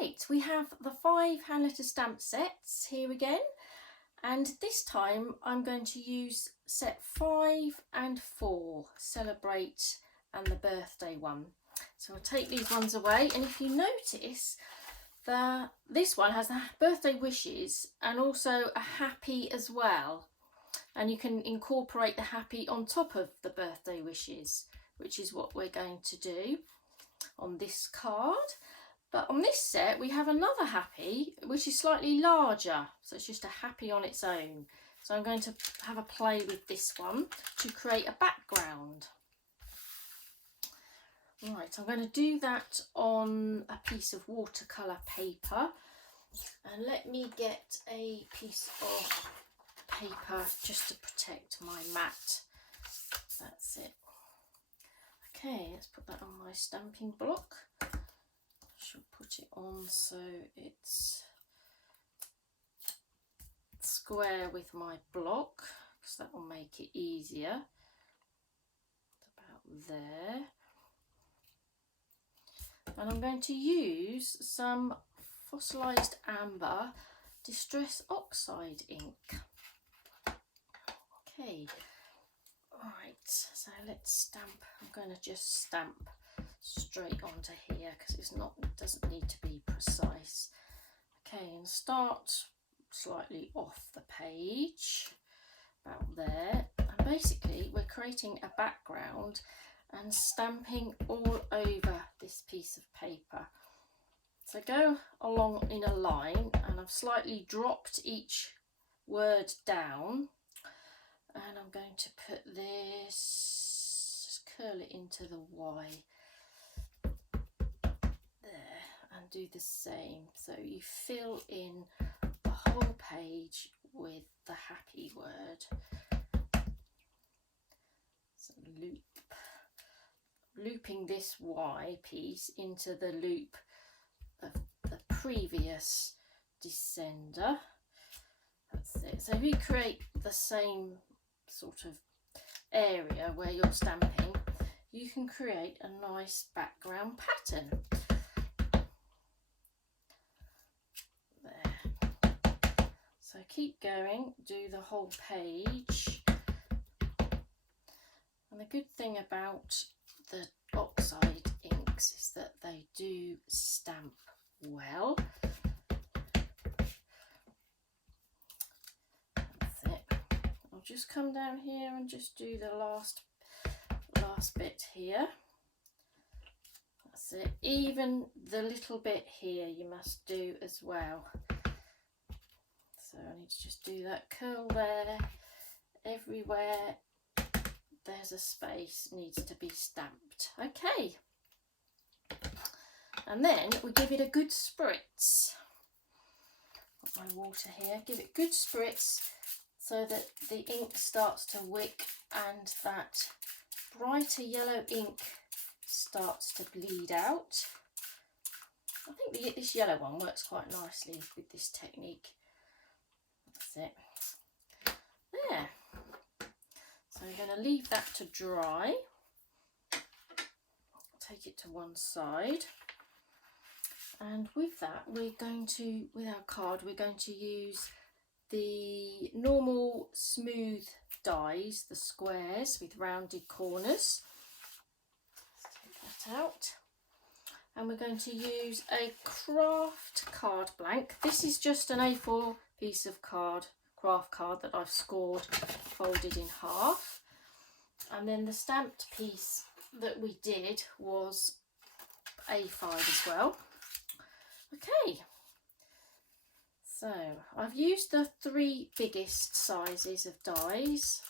Right, we have the 5 hand letter stamp sets here again, and this time I'm going to use set 5 and 4, Celebrate and the birthday one. So I'll take these ones away, and if you notice, this one has the birthday wishes and also a happy as well, and you can incorporate the happy on top of the birthday wishes, which is what we're going to do on this card. But on this set we have another happy which is slightly larger, so it's just a happy on its own. So I'm going to have a play with this one to create a background. Right, I'm going to do that on a piece of watercolour paper, and let me get a piece of paper just to protect my mat. That's it. Okay, let's put that on my stamping block. Should put it on so it's square with my block, because that will make it easier. About there. And I'm going to use some fossilized amber Distress Oxide ink. Okay, alright, so let's stamp. I'm going to just stamp straight onto here because it doesn't need to be precise. Okay, and start slightly off the page, about there, and basically we're creating a background and stamping all over this piece of paper. So go along in a line, and I've slightly dropped each word down, and I'm going to put this, just curl it into the Y there, and do the same. So you fill in the whole page with the happy word. So looping this Y piece into the loop of the previous descender. That's it. So if you create the same sort of area where you're stamping, you can create a nice background pattern. There. So keep going, do the whole page. And the good thing about the oxide inks is that they do stamp well. That's it. I'll just come down here and just do the last bit here. That's it. Even the little bit here you must do as well. So I need to just do that curl there. Everywhere there's a space needs to be stamped. Okay, and then we give it a good spritz. Got my water here. Give it good spritz so that the ink starts to wick and that brighter yellow ink starts to bleed out. I think this yellow one works quite nicely with this technique. That's it. There. So I'm going to leave that to dry. Take it to one side. And with that, with our card, we're going to use the normal smooth dies, the squares with rounded corners. Let's take that out. And we're going to use a craft card blank. This is just an A4 piece of craft card that I've scored, folded in half. And then the stamped piece that we did was A5 as well. Okay, so I've used the 3 biggest sizes of dies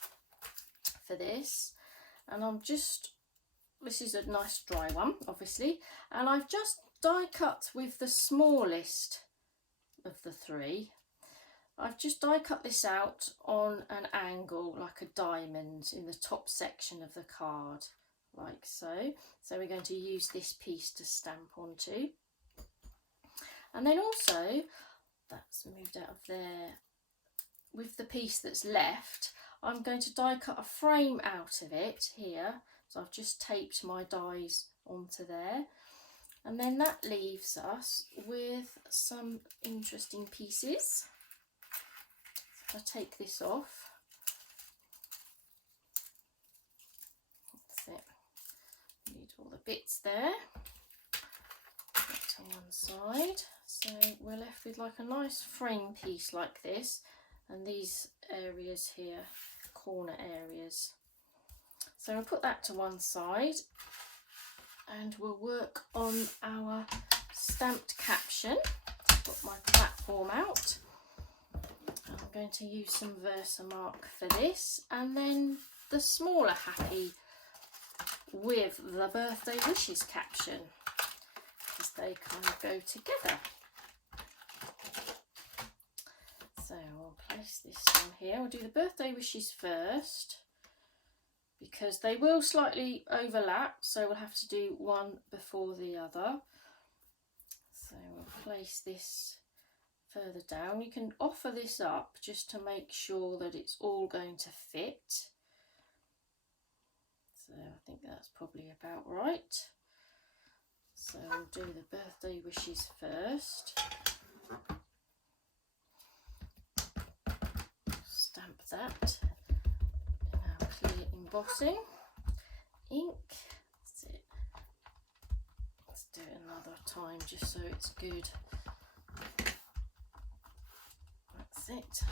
for this, and this is a nice dry one obviously, and I've just die cut with the smallest of the 3. I've just die cut this out on an angle like a diamond in the top section of the card, like so. So we're going to use this piece to stamp onto. And then also, that's moved out of there, with the piece that's left, I'm going to die cut a frame out of it here. So I've just taped my dies onto there. And then that leaves us with some interesting pieces. If I take this off, that's it. Need all the bits there. Put to one side. So we're left with like a nice frame piece like this, and these areas here, corner areas. So we'll put that to one side, and we'll work on our stamped caption. Put my platform out. I'm going to use some Versamark for this, and then the smaller happy with the birthday wishes caption, because they kind of go together. So I'll place this on here. We'll do the birthday wishes first, because they will slightly overlap, so we'll have to do one before the other. So we'll place this further down. You can offer this up just to make sure that it's all going to fit. So I think that's probably about right. So we'll do the birthday wishes first. Stamp that in our clear embossing ink. That's it. Let's do it another time just so it's good. That's it.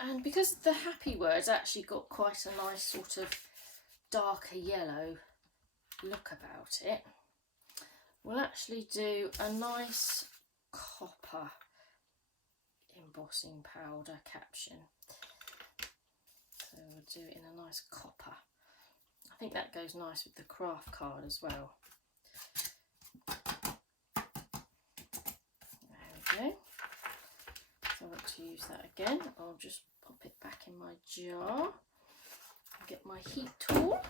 And because the happy word's actually got quite a nice sort of darker yellow look about it, we'll actually do a nice copper embossing powder caption. So we'll do it in a nice copper. I think that goes nice with the craft card as well. There we go. So I want to use that again. I'll just pop it back in my jar. Get my heat tool.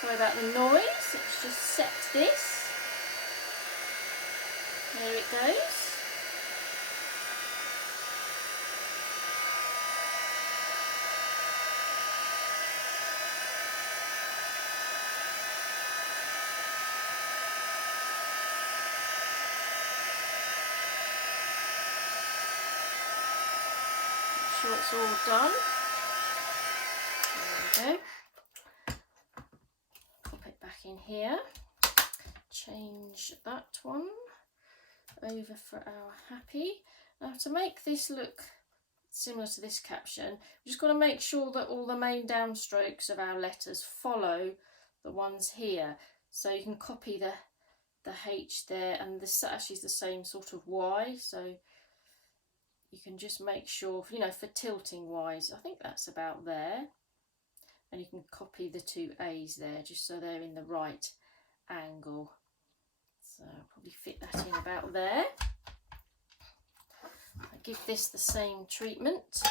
Sorry about the noise. Let's just set this. There it goes. It's all done. There we go. Pop it back in here. Change that one over for our happy. Now to make this look similar to this caption, we've just got to make sure that all the main downstrokes of our letters follow the ones here. So you can copy the H there, and this actually is the same sort of Y. So you can just make sure, you know, for tilting wise, I think that's about there. And you can copy the two A's there just so they're in the right angle. So I'll probably fit that in about there. I give this the same treatment. So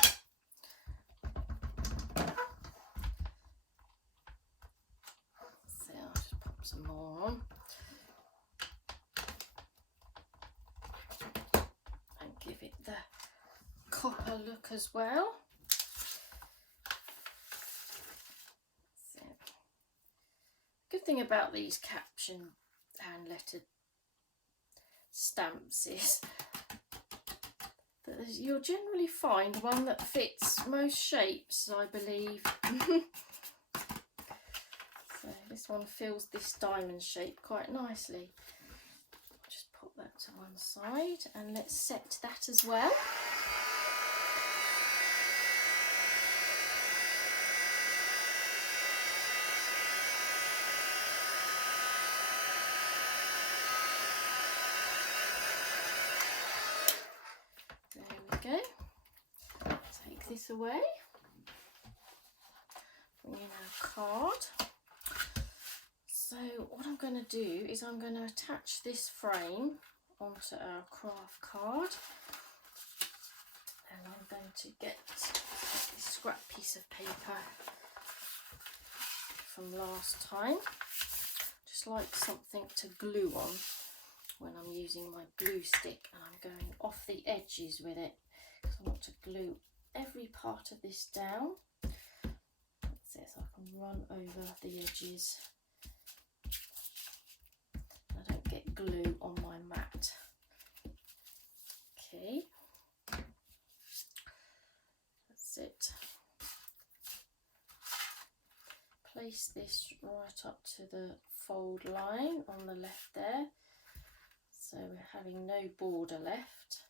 I'll just pop some more on. And give it the copper look as well. So, good thing about these caption hand lettered stamps is that you'll generally find one that fits most shapes, I believe. So this one fills this diamond shape quite nicely. Just put that to one side and let's set that as well. Go. Take this away. Bring in our card. So what I'm going to do is I'm going to attach this frame onto our craft card, and I'm going to get this scrap piece of paper from last time. Just like something to glue on when I'm using my glue stick, and I'm going off the edges with it, because I want to glue every part of this down. That's it, so I can run over the edges. I don't get glue on my mat. Okay, that's it. Place this right up to the fold line on the left there. So we're having no border left.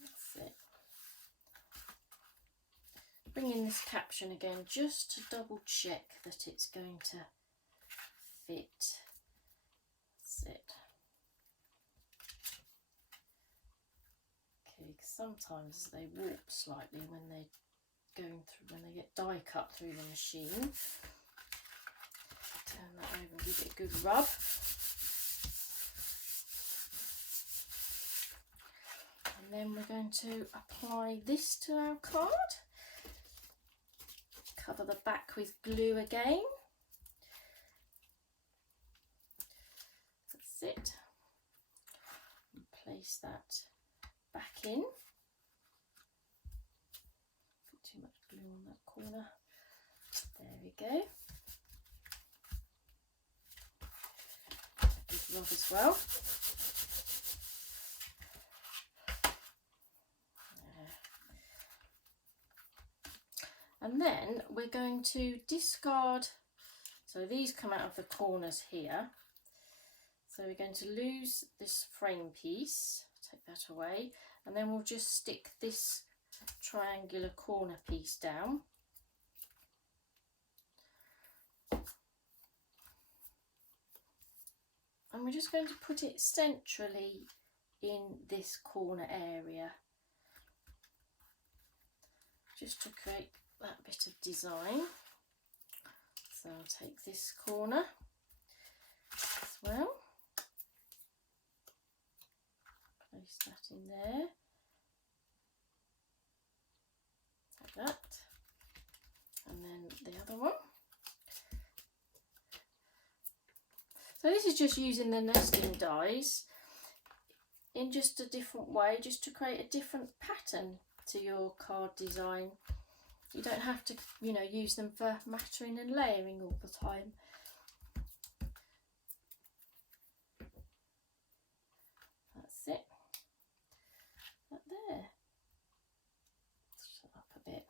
That's it. Bring in this caption again just to double check that it's going to fit. That's it. Okay, sometimes they warp slightly when they when they get die cut through the machine. Turn that over and give it a good rub. And then we're going to apply this to our card. Cover the back with glue again. That's it. And place that back in. Put too much glue on that corner. There we go. Good rub as well. And then we're going to discard, so these come out of the corners here. So we're going to lose this frame piece, take that away, and then we'll just stick this triangular corner piece down. And we're just going to put it centrally in this corner area, just to create that bit of design. So I'll take this corner as well, place that in there, like that, and then the other one. So this is just using the nesting dies in just a different way, just to create a different pattern to your card design. You don't have to, you know, use them for mattering and layering all the time. That's it. That there. Shut up a bit.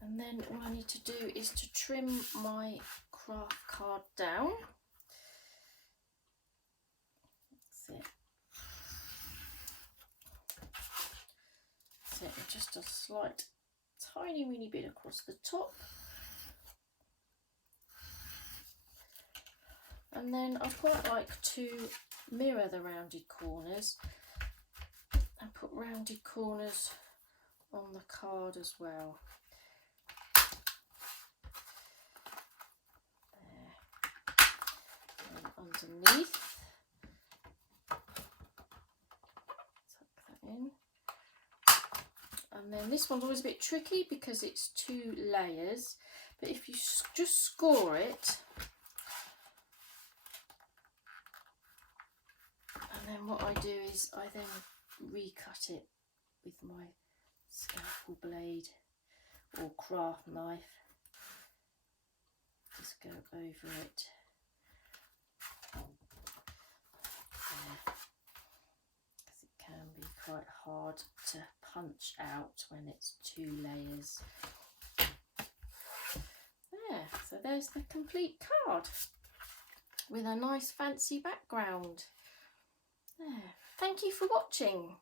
And then all I need to do is to trim my craft card down. That's it. That's it. Just a slight tiny weeny bit across the top, and then I quite like to mirror the rounded corners and put rounded corners on the card as well. There. And underneath, tuck that in. And then this one's always a bit tricky because it's 2 layers, but if you just score it, and then what I do is I then recut it with my scalpel blade or craft knife, just go over it. Because it can be quite hard to punch out when it's 2 layers. There, so there's the complete card with a nice fancy background. There. Thank you for watching.